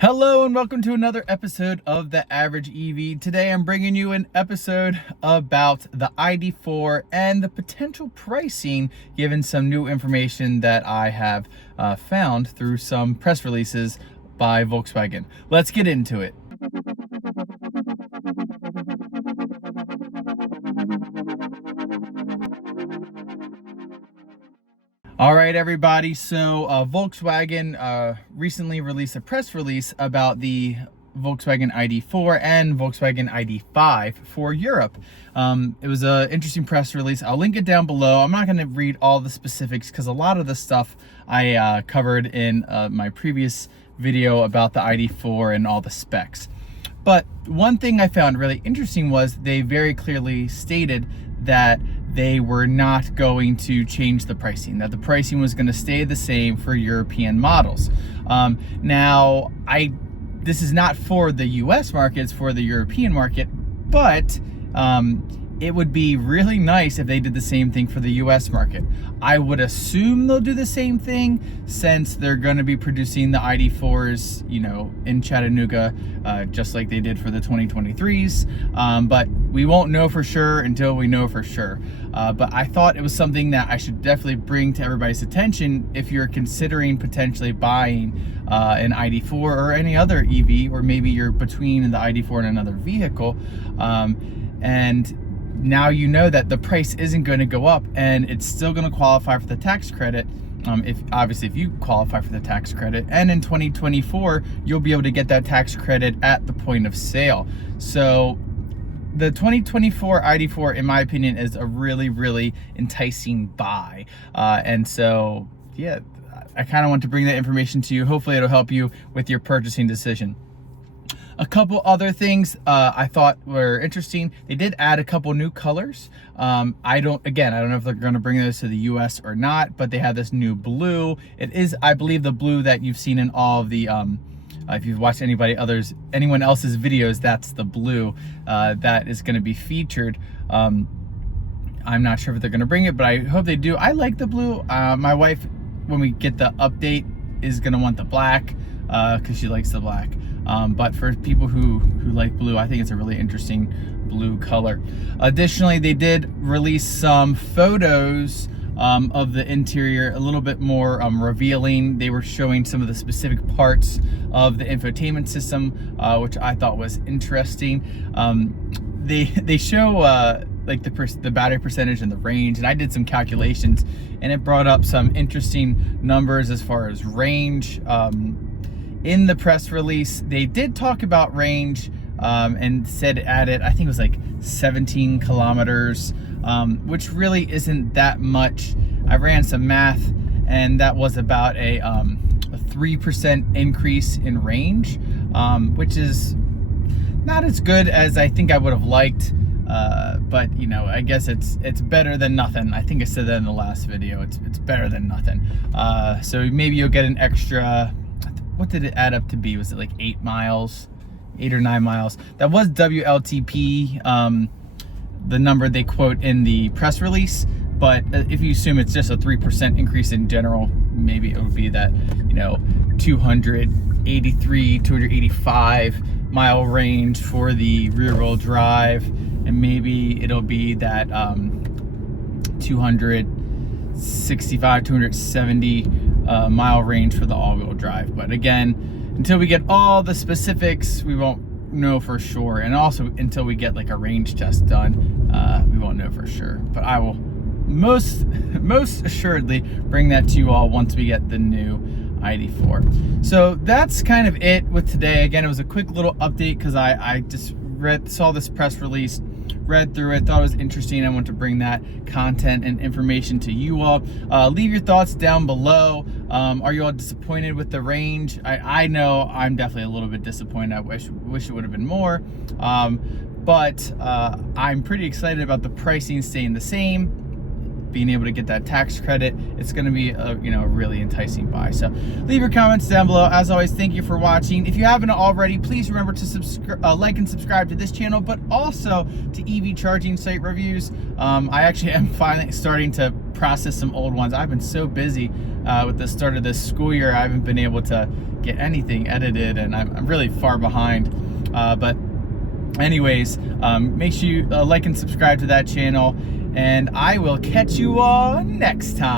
Hello and welcome to another episode of The Average EV. Today I'm bringing you an episode about the ID.4 and the potential pricing given some new information that I have found through some press releases by Volkswagen. Let's get into it. All right, everybody. So Volkswagen recently released a press release about the Volkswagen ID.4 and Volkswagen ID.5 for Europe. It was an interesting press release. I'll link it down below. I'm not going to read all the specifics because a lot of the stuff I covered in my previous video about the ID.4 and all the specs. But one thing I found really interesting was they very clearly stated that they were not going to change the pricing, that the pricing was going to stay the same for European models. Now, this is not for the US market, it's for the European market, but it would be really nice if they did the same thing for the US market. I would assume they'll do the same thing since they're going to be producing the ID.4s, in Chattanooga, just like they did for the 2023s. But we won't know for sure until we know for sure. But I thought it was something that I should definitely bring to everybody's attention if you're considering potentially buying an ID.4 or any other EV, or maybe you're between the ID.4 and another vehicle. And now you know that the price isn't going to go up and it's still going to qualify for the tax credit. If you qualify for the tax credit, and in 2024 you'll be able to get that tax credit at the point of sale. So the 2024 ID.4, in my opinion, is a really enticing buy. And so yeah, I kind of want to bring that information to you. Hopefully it'll help you with your purchasing decision. A couple other things I thought were interesting. They did add a couple new colors. I don't know if they're going to bring those to the US or not, but they have this new blue. It is, I believe, the blue that you've seen in all of the, if you've watched anyone else's videos, that's the blue that is going to be featured. I'm not sure if they're going to bring it, but I hope they do. I like the blue. My wife, when we get the update, is going to want the black because she likes the black. But for people who like blue, I think it's a really interesting blue color. Additionally, they did release some photos of the interior, a little bit more revealing. They were showing some of the specific parts of the infotainment system, which I thought was interesting. They show like the battery percentage and the range, and I did some calculations, and it brought up some interesting numbers as far as range. In the press release, they did talk about range and said added, I think it was like 17 kilometers, which really isn't that much. I ran some math, and that was about a 3% increase in range, which is not as good as I think I would have liked. But I guess it's better than nothing. I think I said that in the last video. It's better than nothing. So maybe you'll get an extra. What did it add up to be? Was it like 8 or 9 miles? That was WLTP, the number they quote in the press release. But if you assume it's just a 3% increase in general, maybe it would be that, 283, 285 mile range for the rear wheel drive. And maybe it'll be that 265, 270 mile range for the all-wheel drive. But again, until we get all the specifics, we won't know for sure. And also until we get like a range test done, we won't know for sure. But I will most assuredly bring that to you all once we get the new ID.4. So that's kind of it with today. Again, it was a quick little update because I just saw this press release, read through it, thought it was interesting. I want to bring that content and information to you all. Leave your thoughts down below. Are you all disappointed with the range? I know I'm definitely a little bit disappointed. I wish it would have been more. But I'm pretty excited about the pricing staying the same, being able to get that tax credit. It's going to be a really enticing buy. So leave your comments down below. As always, thank you for watching. If you haven't already, please remember to like and subscribe to this channel, but also to EV charging site reviews. I actually am finally starting to process some old ones. I've been so busy with the start of this school year, I haven't been able to get anything edited, and I'm really far behind. But anyways, make sure you like and subscribe to that channel, and I will catch you all next time.